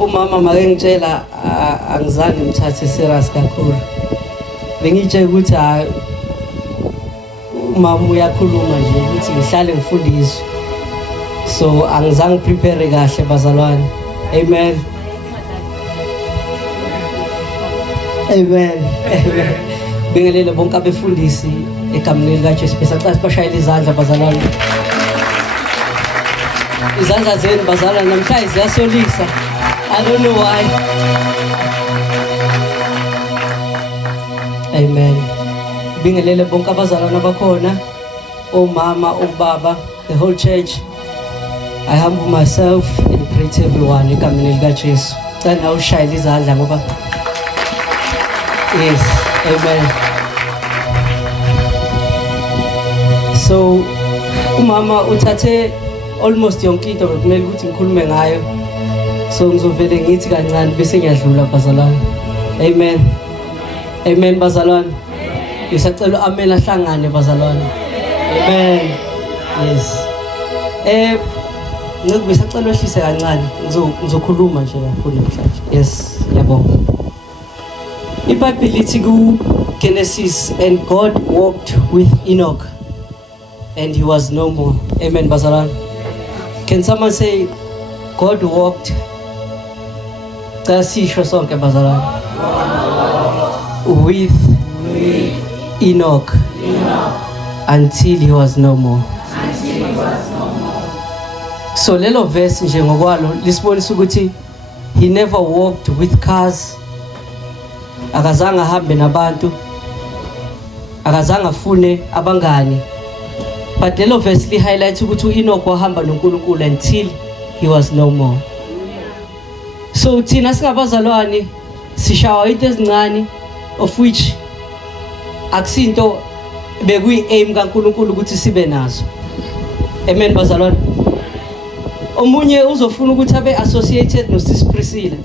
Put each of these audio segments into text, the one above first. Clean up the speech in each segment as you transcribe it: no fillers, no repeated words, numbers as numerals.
umama make ngitshela angizange ngithathe serious kakhulu. Bengitshela ukuthi hayi umama uyakhuluma nje ukuthi ngihlale ngifundiswe. So angizange prepare kahle bazalwane. Amen. Amen. Bingelele bonke abefundisi egameni likaJesu. Besacela sibashayele izandla bazalwane. Izandla zenu bazalwane namhlanje ziyasolisa. I don't know why. Amen. Bingelele bonke abazalwane abakhona, omama, obaba, the whole church. I humble myself and greet everyone egameni likaJesu. Cela nawe ushayele izandla ngoba yes, amen. So umama uthathe almost yonke into bekumele ukuthi ngikhulume ngayo. So ngizovele ngithi kancane bese ngiyadlula bazalwane. Amen. Amen bazalwane. Ngisacela amen ahlangane bazalwane. Amen. Yes. Ngisacela wehlise kancane ngizokhuluma nje kakhulu namhlanje. Yes, yabonga. IBhayibheli lithi ku Genesis, and God walked with Enoch and he was no more. Amen bazalwane. Can someone say God walked? Sisho sonke bazalwane. With Enoch until he was no more. So lelo verse nje ngokwalo lisibonisa ukuthi he never walked with cars. Akazange ahambe nabantu. Akazange afune abangani. But lelo verse li highlights ukuthi uEnoch wahamba noNkulunkulu until he was no more. So thina singabazalwane sishawa into ezincane of which akusinto bekuyi aim kaNkulunkulu ukuthi sibe nazo. Amen bazalwane. Omunye uzofuna ukuthi abe associated noSis Priscilla.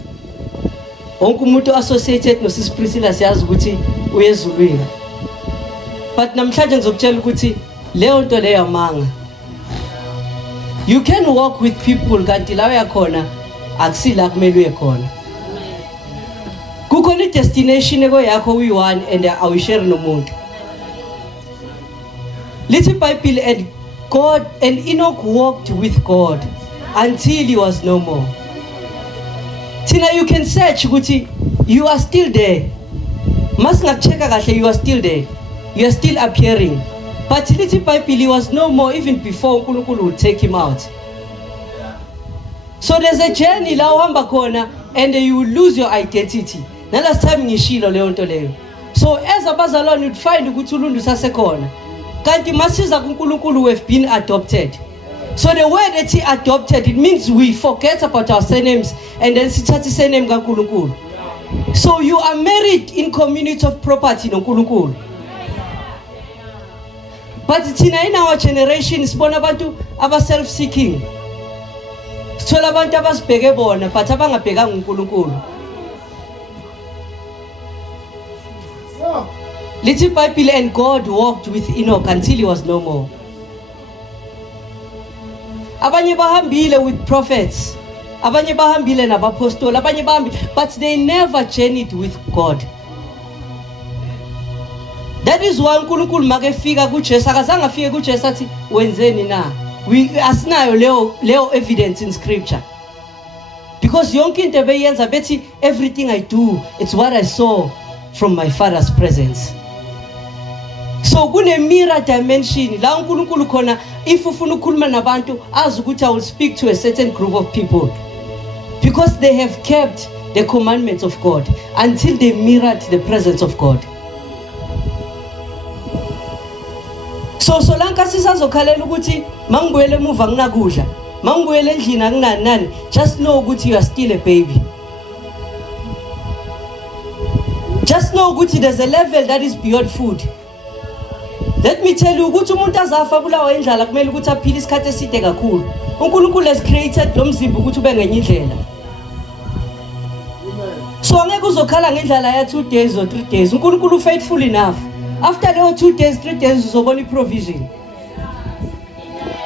Wonke umuntu associated noSis Priscilla siyazi ukuthi uyezulwini. But namhlanje ngizokutshela ukuthi leyo nto leyo amanga. You can walk with people kanti la uyakhona akusila kumele uye khona. Kukhona idestination yakho uyi-one and awushare nomuntu. Lithi iBhayibheli and Enoch walked with God until he was no more. Tina, you can search ukuthi you are still there. Masingakucheka kahle, you are still there. You are still appearing. But lithi iBhayibheli he was no more even before uNkulunkulu would take him out. So there's a journey la uhamba khona and you will lose your identity. Last time ngishilo leyo nto leyo. So as abazalwane you'd find ukuthi uluntu sasekhona. Kanti masiza kuNkulunkulu we have been adopted. So the word that he adopted, it means we forget about our surnames and then sithatha isurname kaNkulunkulu. So you are married in community of property noNkulunkulu. But thina in our generation sibona abantu aba self-seeking. Sithola abantu abasibheke bona but abangabhekanga uNkulunkulu. Lithi iBhayibheli and God walked with Enoch until he was no more. Abanye bahambile with prophets. Abanye bahambile nabapostoli. Abanye bahambile, but they never journeyed with God. That is why uNkulunkulu makefika kuJesu akazange afike kuJesu athi wenzeni na. We asinayo leo evidence in scripture. Because yonke into ebeyenza bethi everything I do it's what I saw from my father's presence. So kune mirror dimension la uNkulunkulu khona if ufuna ukukhuluma nabantu azi ukuthi I will speak to a certain group of people because they have kept the commandments of God until they mirrored the presence of God. So solanka sisazokhalela ukuthi mangibuyele emuva nginakudla, mangibuyele endlini akunani nani, just know ukuthi you are still a baby. Just know ukuthi there's a level that is beyond food. Let me tell you ukuthi umuntu azafa bulawa indlala kumele ukuthi aphile isikhathi eside kakhulu. uNkulunkulu has created lo mzimba ukuthi ube ngenye indlela. So angeke uzokhala ngendlala ya 2 days or 3 days. uNkulunkulu faithful enough. After the 2 days, 3 days uzobona provision.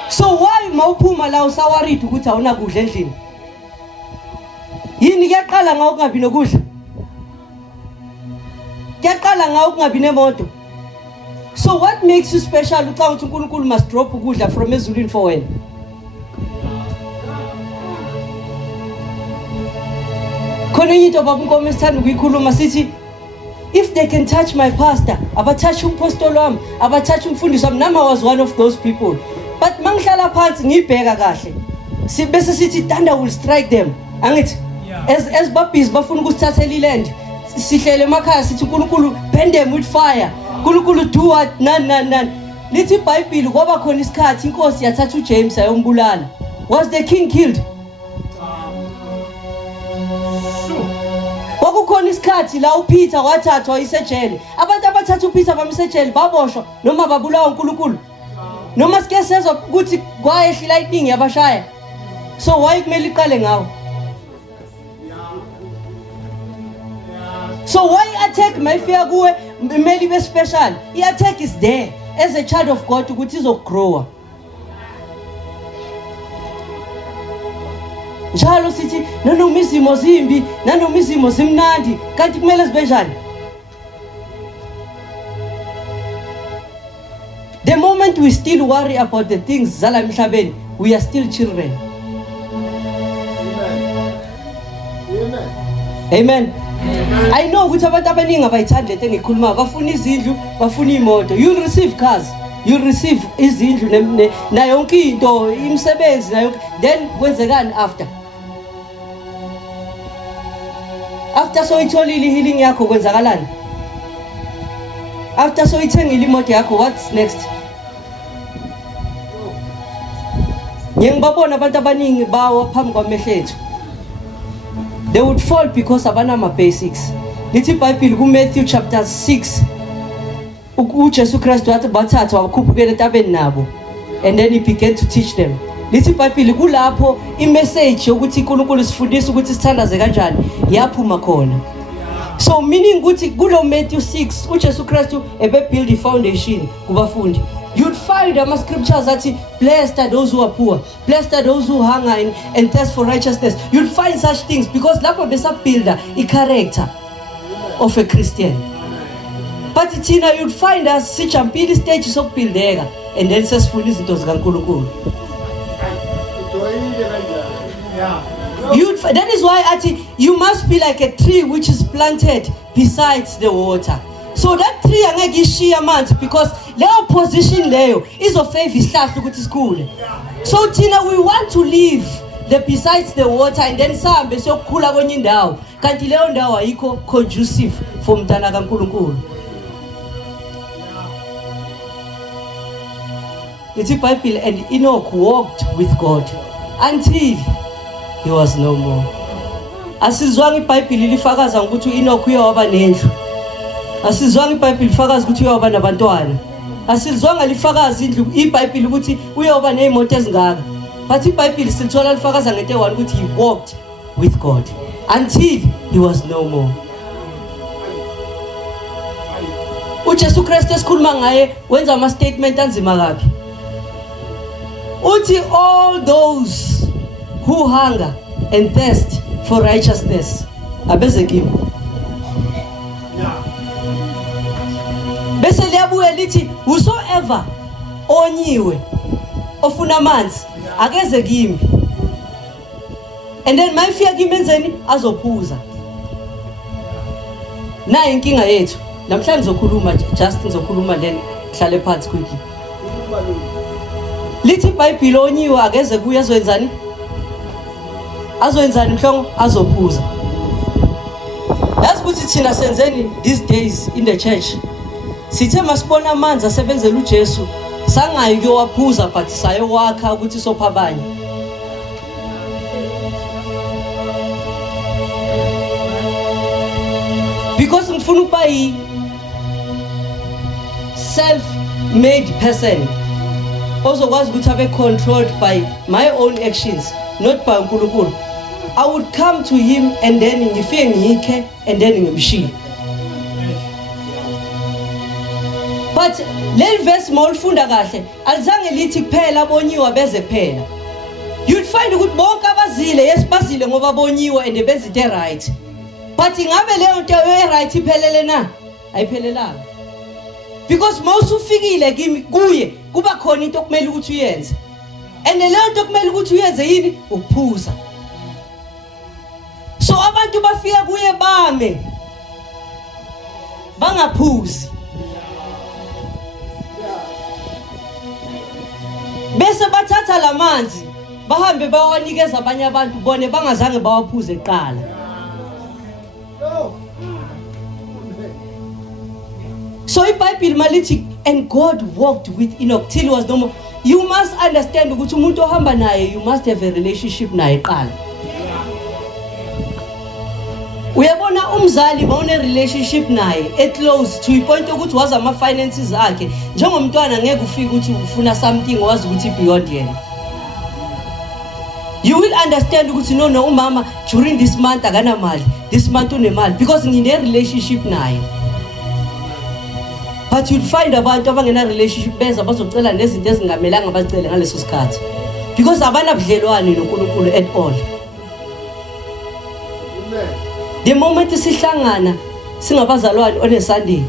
So why mawuphuma la usawaridi ukuthi awuna kudla endlini? Yini kuyaqala ngawo kungabi nokudla? Kuyaqala ngawo kungabi nemoto. So what makes you special uxa uthi uNkulunkulu must drop ukudla from ezulwini for wena? Khona into baba uNkomo esithanda ukuyikhuluma sithi if they can touch my pastor, abatouch umpostoli wami, abatouch umfundisi wami. Nami I was one of those people. But mangihlala phansi ngibheka kahle. Sibese sithi thunder will strike them. Angithi as babhizi bafuna ukusithathela iland. Sihlele emakhaya sithi uNkulunkulu burn them with fire. uNkulunkulu do what? None. Lithi iBhayibheli kwaba khona isikhathi inkosi yathatha uJames ayombulala. Was the king killed? Kwakukhona isikhathi la uPeter wathathwa isejele. Abantu abathatha uPeter bamsejele baboshwa noma babulawa uNkulunkulu. Noma sike sezwa ukuthi kwayehla lightning yabashaya. So why kumele iqale ngawo? So why attack mayifika kuwe kumele be special? I-attack is there as a child of God ukuthi izogrowa. Njalo sithi nanoma izimo zimbi, nanoma izimo zimnandi, kanti kumele sibe njani? The moment we still worry about the things zala emhlabeni, we are still children. Amen. I know ukuthi abantu abaningi abayithandi lento engikhuluma, bafuna izindlu, bafuna imoto. You'll receive cars, you'll receive izindlu na yonke into, imisebenzi na yonke. Then kwenzekani after? After so itholile healing yakho kwenzakalani? After so ithengile imoto yakho, what's next? Ngiyababona abantu abaningi bawo phambi kwamehlo ethu. They would fall because abanama basics. Lithi iBhayibheli kuMatthew chapter 6. uJesu Kristu wathi bathathwa wakhuphukela entabeni nabo, and then he began to teach them. Lithi iBhayibheli kulapho imessage yokuthi uNkulunkulu sifundisa ukuthi sithandaze kanjani yaphuma khona. So meaning ukuthi kulo Matthew 6 uJesu Kristu ebebuild ifoundation kubafundi. You'd find ama scriptures that blessed are those who are poor, blessed are those who hunger and thirst for righteousness. You'd find such things because lapho besa builder a character of a Christian. But thina you'd find us sijampile stage sokubuildeka and then sesifuna izinto zikaNkulunkulu. That is why you must be like a tree which is planted besides the water. So that tree angeke ishiya amanzi because leyo position leyo izofavor isihlahla ukuthi sikhule. So thina we want to live the besides the water and then sihambe siyokukhula kwenye indawo kanti leyo ndawo ayikho conducive for mntana kaNkulunkulu. It's in Bible, and Enoch walked with God until he was no more. Asizwanga iBhayibheli lifakaza ukuthi uEnoch uyawaba nendlu. Asizwanga iBhayibheli lifakaza ukuthi uyawaba nabantwana. Asizwanga lifakaza iBhayibheli ukuthi uyawaba nezimoto ezingaka. But iBhayibheli silithola lifakaza ngento eyi-1 ukuthi he walked with God until he was no more. uJesu Kristu esikhuluma ngaye wenza ama statement anzima kabi. Uthi all those who hunger and thirst for righteousness abeze kimi. Bese liyabuya lithi whosoever onyiwe ofuna amanzi akeze kimi. And then mayifika kimi enzeni azophuza. Na inkinga yethu namhlanje ngizokhuluma ngizokhuluma then hlale phansi quickly. Lithi iBhayibheli onyiwe akeze kuye azoyenzani? Azoyenzani mhlongo? Azophuza. Yazi ukuthi thina senzeni these days in the church. Sithe masibona amanzi asebenzela uJesu sangayi kuyowaphuza but sayowakha ukuthi sopha abanye. Because ngifuna ukuba yi self-made person ozokwazi ukuthi abe controlled by my own actions, not by uNkulunkulu. I would come to him and then ngifike ngikhe and then ngimshiye. But le verse mawulifunda kahle alizange lithi kuphela abonyiwa beze kuphela. You'd find ukuthi bonke abazile yesibazile ngoba bonyiwe and benza into right. But ingabe leyo nto right iphelele na? Ayiphelelanga. Because mawusufikile kimi kuye kuba khona into okumele ukuthi uyenze. And leyo nto okumele ukuthi uyenze yini? Ukuphuza. So abantu bafika kuye bame bangaphuzi. Bese bathatha lamanzi bahambe bawanikeza abanye abantu bone bangazange bawaphuze eqala. So iBhayibheli malithi and God walked with Enoch till he was no more. You must understand ukuthi umuntu ohamba naye you must have a relationship naye eqala. Uyabona umzali bawune relationship naye close to a point ukuthi wazi ama finances akhe njengomntwana ngeke ufike ukuthi ufuna something wazi ukuthi beyond yena. You will understand ukuthi no umama during this month akana mali, this month unemali because ngine relationship naye. But you'll find abantu abangena relationship beza bazocela nezinto ezingamelanga bazicele ngaleso sikhathi because abana budlelwane noNkulunkulu at all. The moment sihlangana singabazalwane on a Sunday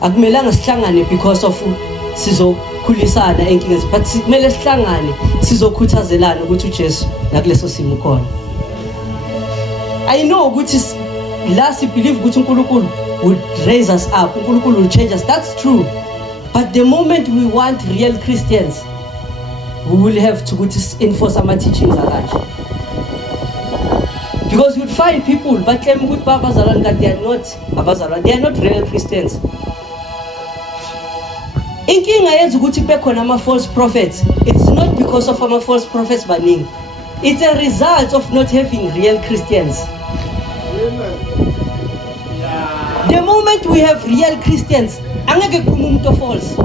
akumelanga sihlangane because of sizokhulisana enkingeni but kumele sihlangane sizokhuthazelana ukuthi uJesu nakuleso simo khona. I know ukuthi la si believe ukuthi uNkulunkulu would raise us up, uNkulunkulu will change us. That's true. But the moment we want real Christians, we will have to enforce our teachings akanje. Because you'd find people but claim good babazalwane that they are not abazalwane, they are not real Christians. Inkinga yenza ukuthi bekhona ama false prophets. It's not because of ama false prophets baningi. It's a result of not having real Christians. The moment we have real Christians, angeke kuphuma umuntu false.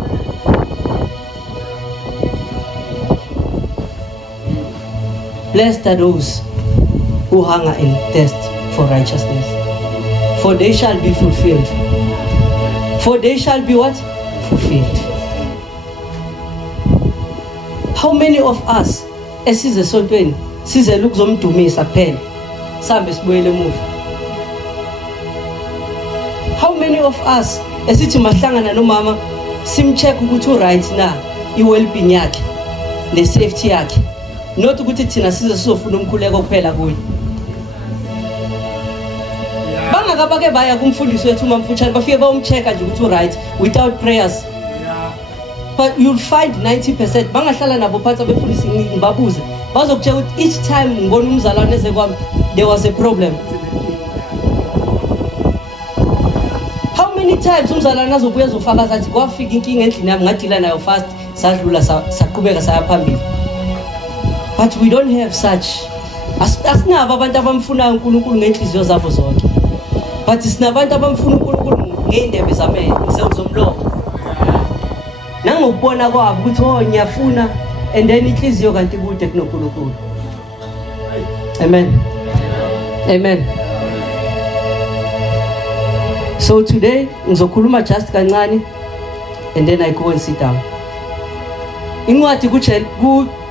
Blessed are those who hunger and thirst for righteousness, for they shall be fulfilled. For they shall be what? Fulfilled. How many of us esize esontweni size lokuzomdumisa kuphela sambe sibuyele emuva? How many of us esithi mahlangana nomama simcheck ukuthi uright na i-well-being yakhe ne-safety yakhe, not ukuthi thina size sizofuna umkhuleko kuphela kuye. Bangakabake baya kumfundisi wethu mamfushane bafike bayomchecka nje ukuthi uright without prayers. But you'll find 90% bangahlala nabo phansi abefundisi ngibabuze bazokutshela ukuthi each time ngibona umzalwane eze kwami there was a problem. How many times umzalwane azobuya azofaka sathi kwafika inkinga endlini yami ngadila nayo fast sadlula saqhubeka saya phambili. But we don't have such. Asinabo abantu abamfuna uNkulunkulu ngenhliziyo zabo zonke. But sinabantu abamfuna uNkulunkulu ngeindebe zamehlo zomlomo. Nangokubona kwabo ukuthi oh ngiyafuna and then inhliziyo kanti kude kunoNkulunkulu. Amen. Amen. So today ngizokhuluma just kancane and then I go and sit down. Incwadi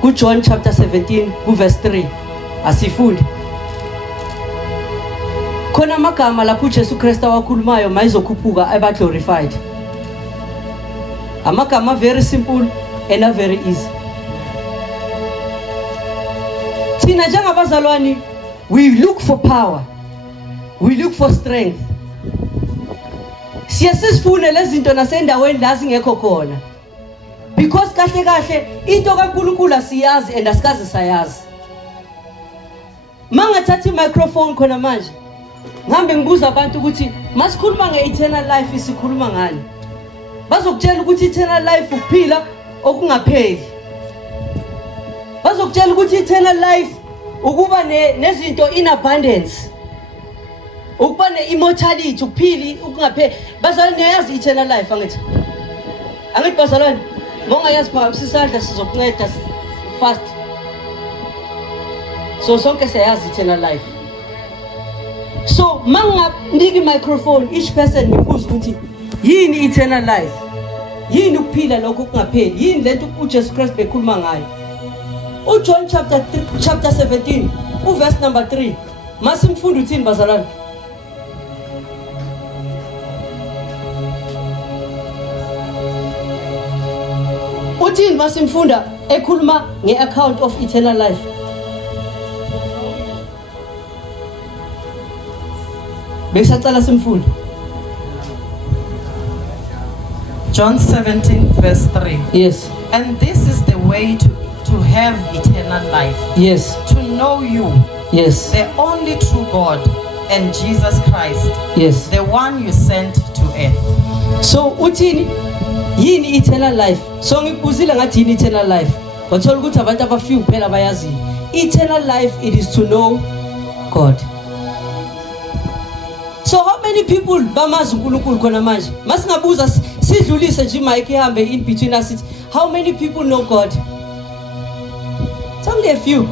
ku John chapter 17 ku verse 3 asifundi. Khona amagama lapho uJesu Kristu wakhulumayo mayizokhuphuka aba glorified. Amagama very simple and a very easy. Thina njengabazalwane we look for power. We look for strength. Siyasifune lezinto nasendaweni la singekho khona. Because kahle into kaNkulunkulu asiyazi and asikaze sayazi. Mangathatha i-microphone khona manje ngihambe ngibuza abantu ukuthi masikhuluma nge-eternal life isikhuluma ngani. Bazokutshela ukuthi eternal life ukuphila okungapheli. Bazokutshela ukuthi eternal life ukuba nezinto in abundance. Ukuba ne-immortality ukuphili okungapheli. Bazalwane niyazi eternal life angithi? Angithi bazalwane mongayazi phakathi isandla sizokunceda fast. So sonke siyazi eternal life. So manganika i-microphone each person ngibuza ukuthi yini eternal life? Yini ukuphila lokho kungapheli? Yini lento uJesu Kristu bekhuluma ngayo? John chapter 17 verse number 3 masimfunda uthini bazalwane? Uthini masimfunda ekhuluma nge-account of eternal life? Besacala simfunda John 17 verse 3. yes And this is the way to have eternal life. yes To know you, yes the only true God, and Jesus Christ, yes. the one you sent to earth. So uthini yini eternal life? So ngikuzile ngathi yini eternal life? Wathola ukuthi abantu abafika kuphela bayazi. Eternal life, it is to know God. So how many people bamazi uNkulunkulu khona manje? Masingabuza sidlulise nje mic ihambe in between us. How many people know God? It's only a few.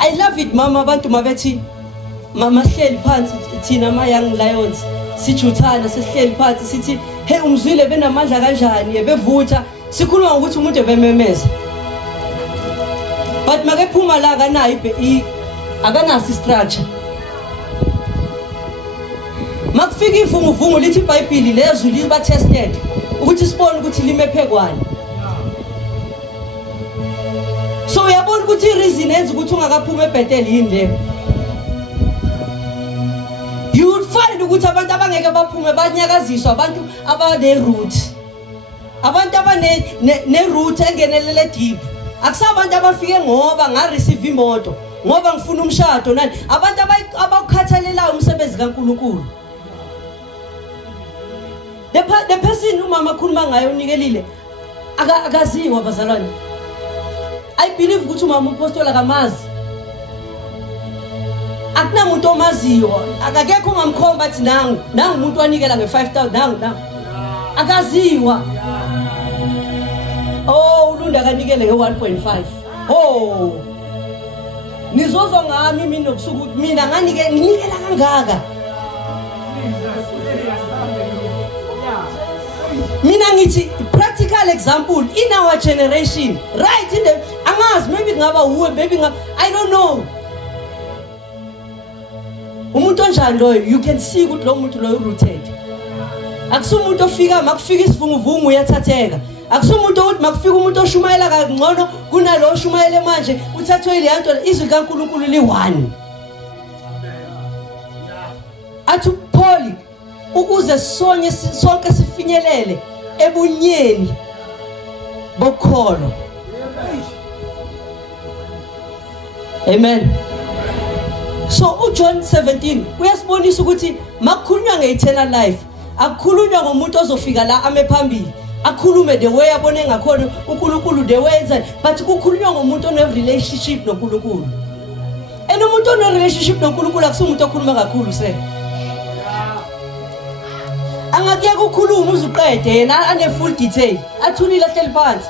I love it mama abantu mabethi mama sihleli phansi thina ama young lions sijuthana sesihleli phansi sithi hey umzwile benamandla kanjani bevutha sikhuluma ukuthi umuntu ebememeza but makephuma la kanayo akanasi structure makufika ivunguvungu lithi iBhayibheli lezwi liba tested ukuthi sibone ukuthi limephe kwani. So uyabona ukuthi ireason enza ukuthi ungakaphuma eBhetheli yini le. You would find ukuthi abantu abangeke baphume banyakaziswa abantu abane root. Abantu abane root engenelele deep. Akusabantu abafike ngoba nga receive imoto, ngoba ngifuna umshado nani. Abantu abakhathalelayo umsebenzi kaNkulunkulu. The person umama khuluma ngayo unikelile akaziwa bazalwane. I believe ukuthi umama uPastola kamazi. Akunamuntu omaziyo, akakekho ungamkhomba athi nangu umuntu wanikela nge5,000 nangu. Akaziwa. Oh, uLunda kanikele nge1.5. Oh. Nizozwa ngami mina nobusuku mina nginikela kangaka. Mina ngithi practical example in our generation, right in the angazi maybe ngaba uwe maybe I don't know. Umuntu onjani loyo you can see ukuthi lo muntu loyo rooted. Akusumuntu ofika makufika isivunguvungu uyathatheka. Akusumuntu ukuthi makufika umuntu oshumayela kangcono kunalo oshumayele manje uthathwe ile yanto izwi kaNkulunkulu li1. Athu Paul ukuze sonke sifinyelele ebunyeni bokholo. Amen. So uJohn 17 uyasibonisa ukuthi makukhulunywa ngeeternal life akukhulunywa ngomuntu ozofika la amephambili akhulume the way abone ngakhona uNkulunkulu the way enza but kukhulunywa ngomuntu one relationship noNkulunkulu. And umuntu one relationship noNkulunkulu akusumuntu okhuluma kakhulu se. Angakuyeka ukukhuluma uzuqede yena ane full detail athulile ehleli phansi.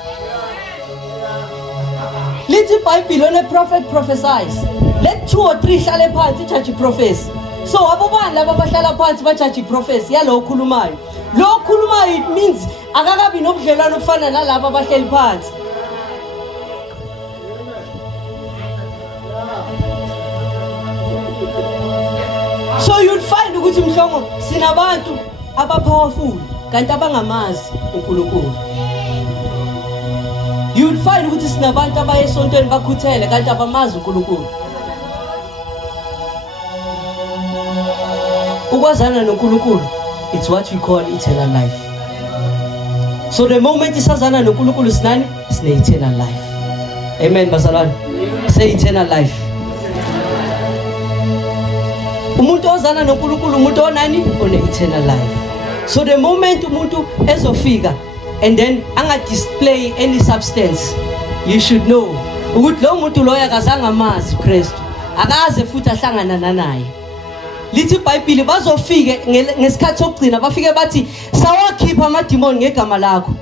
Lithi iBhayibheli when a prophet prophesies let 2 or 3 hlale phansi judge prophecy. So abobani laba bahlala phansi ba judge prophecy yalo okhulumayo. Lo okhulumayo it means akakabi nobudlelwano obufana nalabo abahleli phansi. So you'd find ukuthi mhlongo sinabantu abapowerful kanti abangamazi uNkulunkulu. You'd find ukuthi sinabantu abayesontweni bakhuthele kanti abamazi uNkulunkulu. Ukwazana noNkulunkulu, it's what we call eternal life. So the moment isazana noNkulunkulu sinani? Sine eternal life. Amen bazalwane. Say eternal life. Umuntu ozana noNkulunkulu umuntu onani? One eternal life. So the moment umuntu ezofika and then anga display any substance, you should know ukuthi lo muntu loya akazange amazi uKristu, akaze futhi ahlangana naye. Lithi iBhayibheli bazofike ngesikhathi sokugcina bafike bathi sawakhipha amadimoni ngegama lakho.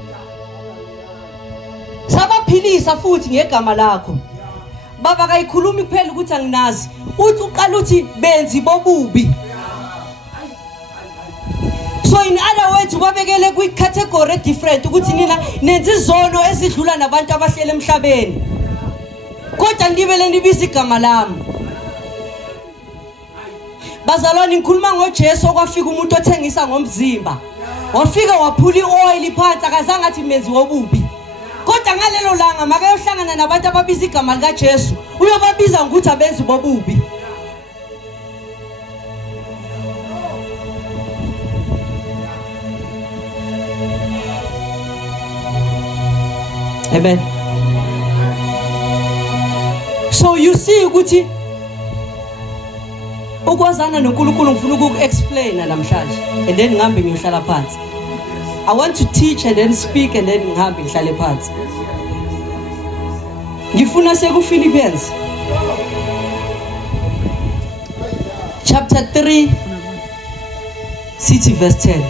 Sabaphilisa futhi ngegama lakho. Baba kayikhulumi kuphela ukuthi anginazi. Uthi uqala uthi benzi bobubi. So So in other words ubabekele kwi category different ukuthi nina nenza izono ezidlula nabantu abahlele emhlabeni kodwa ndibele ndibiza igama lami. Bazalwane ngikhuluma ngoJesu okwafika umuntu othengisa ngomzimba wafika waphula ioil phansi akazange athi menzi wobubi kodwa ngalelo langa makayohlangana nabantu ababiza igama lika Jesu uyobabiza ukuthi abenzi bobubi. Amen. So you see ukuthi ukwazana noNkulunkulu ngifuna ukuexplain namhlanje and then ngihambe ngiyohlala phansi. I want to teach and then speak and then ngihambe ngihlale phansi. Ngifuna seku Philippians chapter 3 verse 10.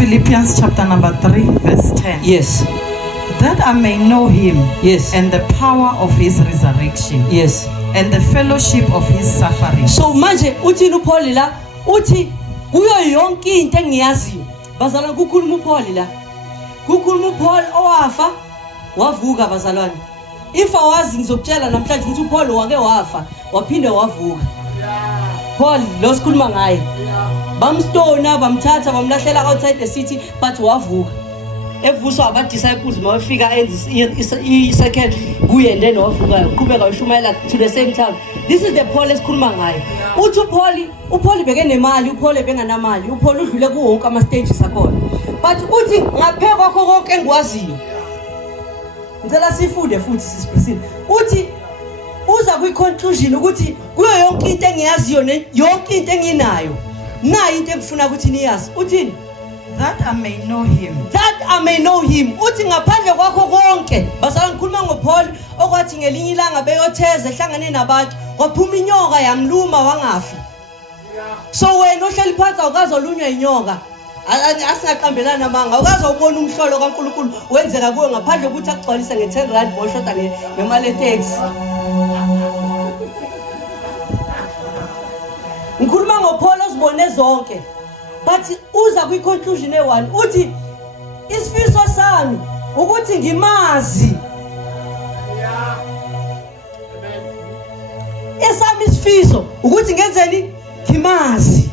Philippians chapter number 3 verse 10. Yes. That I may know him, Yes. and the power of his resurrection, Yes. and the fellowship of his suffering. So manje uthi uPaul la uthi kuyo yonke into engiyaziyo. Bazalwane kukhuluma uPaul la. Kukhuluma uPaul owafa wavuka bazalwane. If awazi ngizokutshela namhlanje ukuthi uPaul wake wafa waphinde wavuka. Paul lo sikhuluma ngaye. Bamstona bamthatha bamlahlela outside the city but wavuka. Evuswa aba disciples mawafika enzi second kuye and then wavuka uqhubeka ushumayela to the same time. This is the Paul esikhuluma ngaye. Uthi uPaul beke nemali, uPaul benganamali, uPaul udlule ku wonke ama stages akhona. But uthi ngapheka kwakho konke engikwaziyo. Ngicela sifunde futhi sisiphisile. Uthi uza kwi conclusion ukuthi kuyo yonke into engiyaziyo yonke into enginayo. Nayi into engifuna ukuthi niyazi. Uthini? That I may know him. That I may know him. Uthi ngaphandle kwakho konke. Basala ngikhuluma ngoPaul okwathi ngelinye ilanga beyotheza ehlangane nabantu. Kwaphuma inyoka yamluma wangafi. So wena ohleli phansi awukazolunywa inyoka. Asingaqambelana manga. Awukazobona umhlolo kaNkulunkulu wenzeka kuwe ngaphandle ukuthi akugcwalise nge10 rand boshota ngemali etaxi. Ngikhuluma ngoPaul ozibone zonke. But uza kwi conclusion e1 uthi isifiso sami ukuthi ngimazi. Esami isifiso ukuthi ngenzeni ngimazi.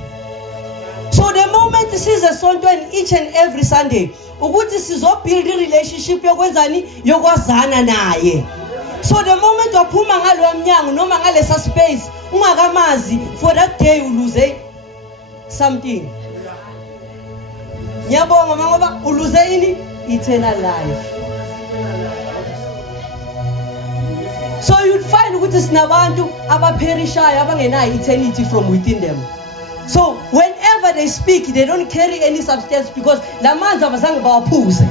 So the moment size esontweni each and every Sunday ukuthi sizo build a relationship yokwenzani yokwazana naye. So the moment waphuma ngalo mnyango noma ngalesa space ungakamazi for that day you lose something. Ngiyabonga ngoba uluze ini eternal life. So you'd find ukuthi sinabantu abaperishayo abangenayo eternity from within them. So whenever they speak they don't carry any substance because lamanzi abazange bawaphuze.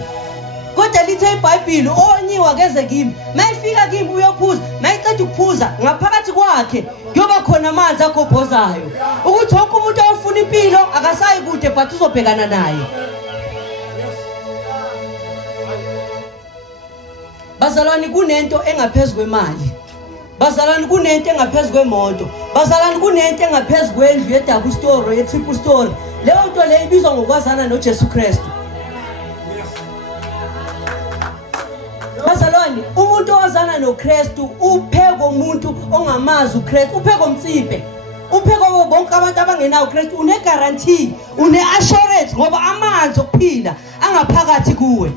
Kodwa lithe iBhayibheli onyiwa keze kimi mayifika kimi uyophuza mayiceda ukuphuza ngaphakathi kwakhe kuyoba khona amanzi agobhozayo ukuthi wonke umuntu ofuna impilo akasayi kude but uzobhekana naye. Bazalwane kunento engaphezulu kwemali. Bazalwane kunento engaphezulu kwemoto. Bazalwane kunento engaphezulu kwendlu ye-double story ye-triple story. Leyo nto le ibizwa ngokwazana noJesu Kristu. Bazalwane umuntu owazana noKristu upheko umuntu ongamazi uKristu upheko mtsipe. Upheko bonke abantu abangenayo uKristu une guarantee, une assurance ngoba amanzi okuphila angaphakathi kuwe.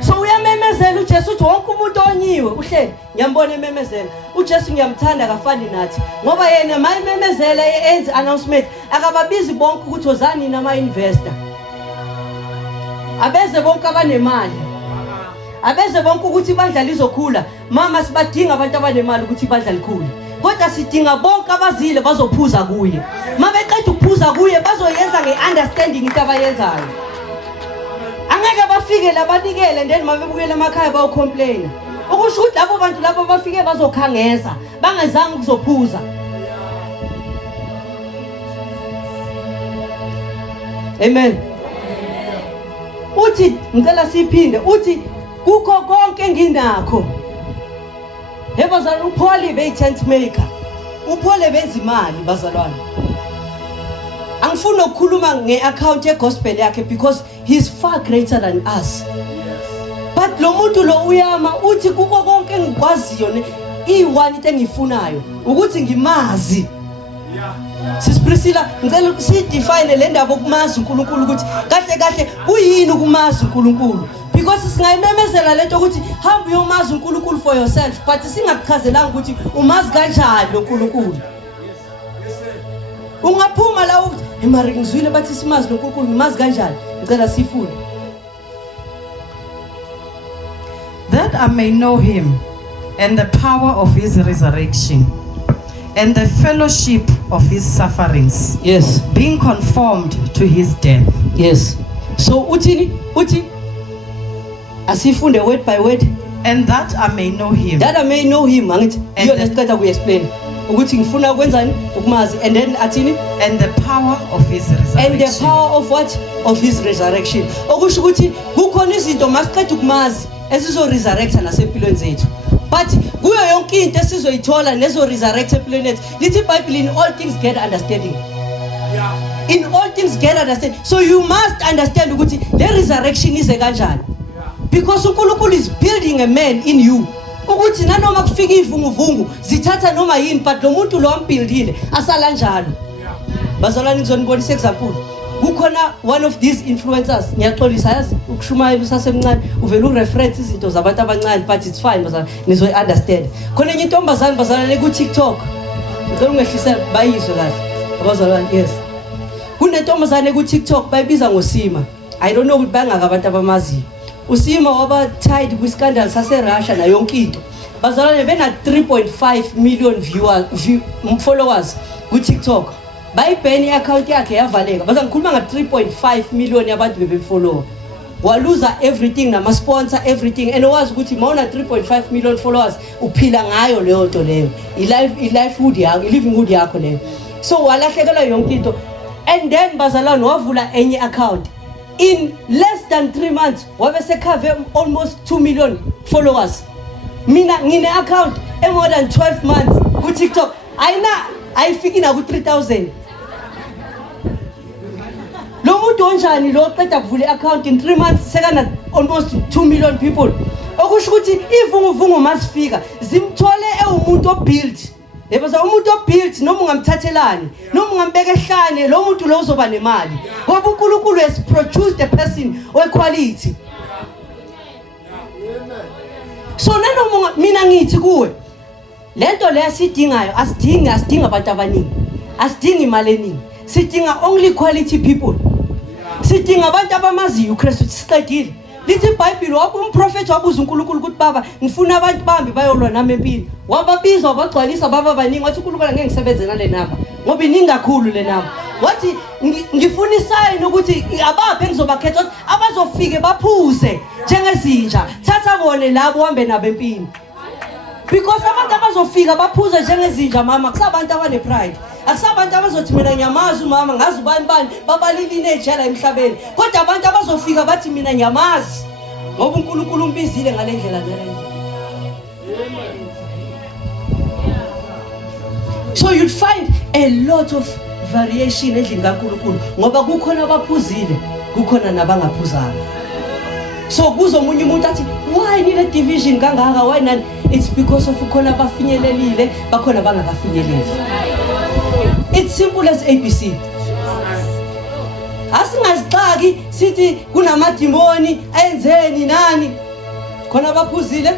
So uyamemezela uJesu uthi wonke umuntu onyiwe uhleli ngiyambona ememezela uJesu ngiyamthanda akafani nathi ngoba yena mayimemezela enze announcement akababizi bonke ukuthi ozani nama investor abeze bonke abanemali abeze bonke ukuthi ibandla lizokhula mama sibadinga abantu abanemali ukuthi ibandla likhule kodwa sidinga bonke abazile bazophuza kuye mabeqeda ukuphuza kuye bazoyenza ngeunderstanding into abayenzayo. Angeke bafike labanikele then mabebukela emakhaya bayo complain. Ukusho ukuthi labo bantu labo bafike bazokhangeza bangezange ukuzophuza. Amen. Uthi ngicela siphinde uthi kukho konke nginakho. Hebazana uPaul beyi tent maker. uphole bezimali bazalwane. Angifuni ukukhuluma ngeaccount yegospel yakhe because he's far greater than us. But lo muntu lo uyama uthi kuko konke engikwaziyo i1 into engifunayo ukuthi ngimazi. Sis Priscilla ngicela si define le ndaba okumazi uNkulunkulu ukuthi kahle kuyini ukumazi uNkulunkulu, because singayimemezela lento ukuthi hamba uyomazi uNkulunkulu for yourself but singakuchazelanga ukuthi umazi kanjani lo uNkulunkulu. Ungaphuma la ukuthi imari ngizwile bathi simazi lo uNkulunkulu ngimazi kanjani, ngicela sifunde. That I may know him and the power of his resurrection and the fellowship of his sufferings. Yes. Being conformed to his death. Yes. So uthi asifunde word by word. And that I may know him. That I may know him. Angithi iyo lesicela kuexplain ukuthi ngifuna ukwenzani ukumazi, and then athini, and the power of his resurrection. And the power of what? Of his resurrection. Okusho ukuthi kukhona izinto masiqeda ukumazi esizo resurrecta nasempilweni zethu. But kuyo yonke into esizoyithola nezo resurrect empilweni yethu. Lithi iBhayibheli, in all things get understanding. Yeah. In all things get understanding. So you must understand ukuthi le resurrection ize kanjani. Because uNkulunkulu is building a man in you. Ukuthi nanoma kufika ivunguvungu zithatha noma yini, but lo muntu lo ambuildile asala njalo. Bazalwane ngizonibonisa example. Kukhona one of these influencers, ngiyaxolisa yazi ukushumayela usasemncane uvela ureference izinto zabantu abancane, but it's fine bazalwane nizo understand. Khona enye intombazane bazalwane ku TikTok, ngicela ungehlise bayizwe kahle abazalwane. Yes, kunentombazane ku TikTok bayibiza ngoSima. I don't know ukuthi bangaka abantu abamaziyo. uSima waba tied kwi scandal sase Russia na yonke into. Bazalwane bena 3.5 million followers ku TikTok. Bayibheni account yakhe yavaleka. Baza ngikhuluma nga 3.5 million yabantu bebefollow. Waluza everything nama sponsor everything, and wazi ukuthi mawuna 3.5 million followers uphila ngayo leyo nto leyo. I-livelihood yakho, i-livelihood yakho leyo. So walahlekelwa yonke into. And then bazalwane wavula enye account. In less than 3 months wabe sekhave almost 2 million followers. Mina ngine account more than 12 months ku TikTok. Ayifiki na ku 3000. Lo muntu onjani lo qeda kuvula account in 3 months sekana almost 2 million people. Okusho ukuthi ivunguvungu masifika zimthole umuntu obuild. Yeboza umuntu obuild noma ungamthathelani noma ungambeka ehlane lo muntu lo uzoba nemali. Ngoba uNkulunkulu has produced a person of quality. So nanoma mina ngithi kuwe lento le asidingayo asidinga abantu abaningi, asidingi imali eningi, sidinga only quality people. Sidinga abantu abamaziyo uKristu siqedile. Lithi iBhayibheli waba umprofeti wabuza uNkulunkulu ukuthi baba ngifuna abantu bambi bayolwa nami empini. Wababiza wabagcwalisa baba baningi, wathi uNkulunkulu angeke ngisebenze nale namba ngoba iningi kakhulu le namba. Wathi ngifuna isign ukuthi abaphe ngizobakhetha abazofike baphuze njengezinja, thatha bone labo uhambe nabo empini. Because abantu abazofika baphuze njengezinja mama kusabantu abane pride. Akusabantu abazothi mina nyamazi umama ngazi ubani babalilini ejela emhlabeni. Kodwa abantu abazofika bathi mina nyamazi ngoba uNkulunkulu umbizile ngalendlela nale. So you'd find a lot of variation endlini kaNkulunkulu ngoba kukhona abaphuzile kukhona nabangaphuzanga. So kuzomunye umuntu athi why nile division kangaka, why not? It's because of ukhona abafinyelelile bakhona bangakafinyeleli. It's simple as ABC. Asingazixaki sithi kunamadimoni enzeni nani, khona abaphuzile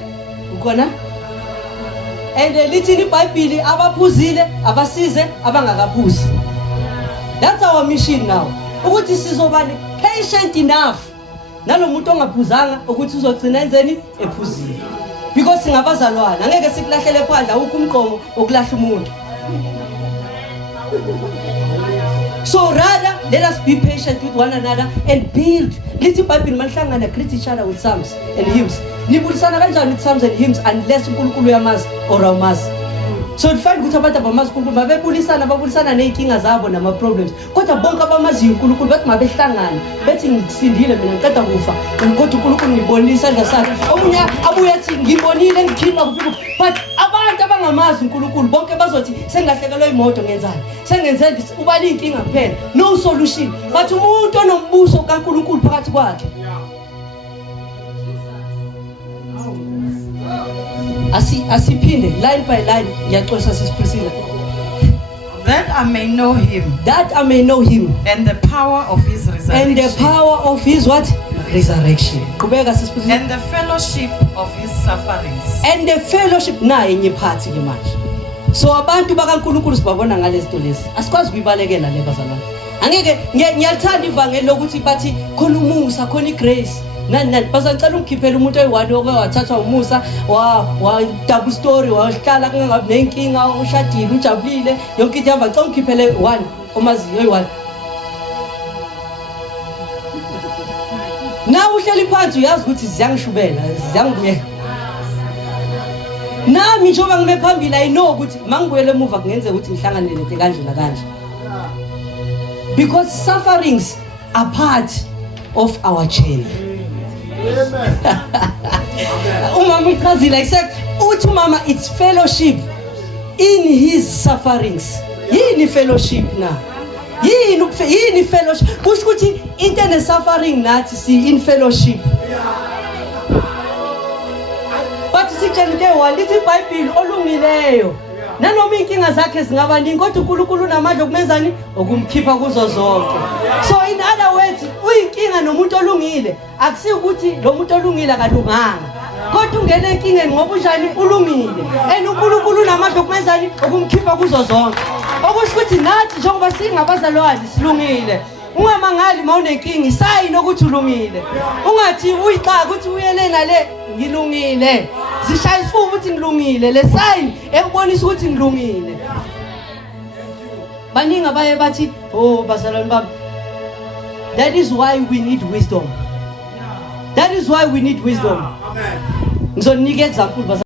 ukhona. And lithi iBhayibheli abaphuzile abasize abangakaphuzi. That's our mission now. Ukuthi sizoba patient enough nalomuntu ongaphuzanga ukuthi uzogcina enzeni ephuzile. Because singabazalwana angeke sikulahlele phandla ukumqomo okulahla umuntu. So rather let us be patient with one another and build. Lithi iBhayibheli manihlangana greet each other with psalms and hymns. Nibulisana kanjani with psalms and hymns unless uNkulunkulu uyamazi or awumazi? So find ukuthi abantu abamazi uNkulunkulu babulisana nezinkinga zabo nama problems. Kodwa bonke abamazi uNkulunkulu bathi mabehlangana bethi ngisindile mina ngiqeda kufa. Kodwa uNkulunkulu ngibonisa isandla sakhe. Omunye abuye athi ngibonile ngikhipha kuphi. But abantu bangamazi uNkulunkulu bonke bazothi sengilahlekelwe imoto ngenzani sengenze ubala inkinga kuphela no solution but umuntu onombuso kaNkulunkulu phakathi kwakhe asiphinde line by line ngiyaxolisa sisiprisile that I may know him and the power of his what resurrection qhubeka sisiprisile and the fellowship of his sufferings and the fellowship naye nyiphathi ke manje so abantu bakaNkulunkulu sibabona ngalezi zinto lezi asikwazi kuyibalekela le bazalwane angeke ngiyathanda ivangeli lokuthi bathi khona umusa khona igrace nani bazacela ukukhiphela umuntu oyi1 okwathathwa umusa wa double story wahlala kungabe nenkinga ushadile ujabulile yonke into ihamba cela ukukhiphele 1 omaziyo oyi1 na uhleli phansi uyazi ukuthi ziyangishubela ziyangibuye nami njengoba ngime phambili I know ukuthi mangibuyele emuva kungenzeka ukuthi ngihlangane nento kanje na kanje because sufferings are part of our journey. Umama ichazile except uthi mama it's fellowship in his sufferings. Yini fellowship na? Yini fellowship? Kusho ukuthi into ene suffering nathi si in fellowship. But sitshele walithi iBhayibheli olungileyo. Nanoma inkinga zakhe zingaba ningi kodwa uNkulunkulu unamandla okumenzani okumkhipha kuzo zonke. So in other words uyinkinga nomuntu olungile akusiyo ukuthi lo muntu olungile akalunganga kodwa ungena enkingeni ngoba unjani ulungile uNkulunkulu unamandla okumenzani okumkhipha kuzo zonke okusho ukuthi nathi njengoba singabazalwane silungile ungamangali mawunenkinga isayini ukuthi ulungile ungathi uyixaka ukuthi uyele nale ngilungile zishayisa ukuthi ngilungile le sign ekubonisa ukuthi ngilungile baningi abaye bathi oh bazalwane bami that is why we need wisdom. Amen. Ngizonika example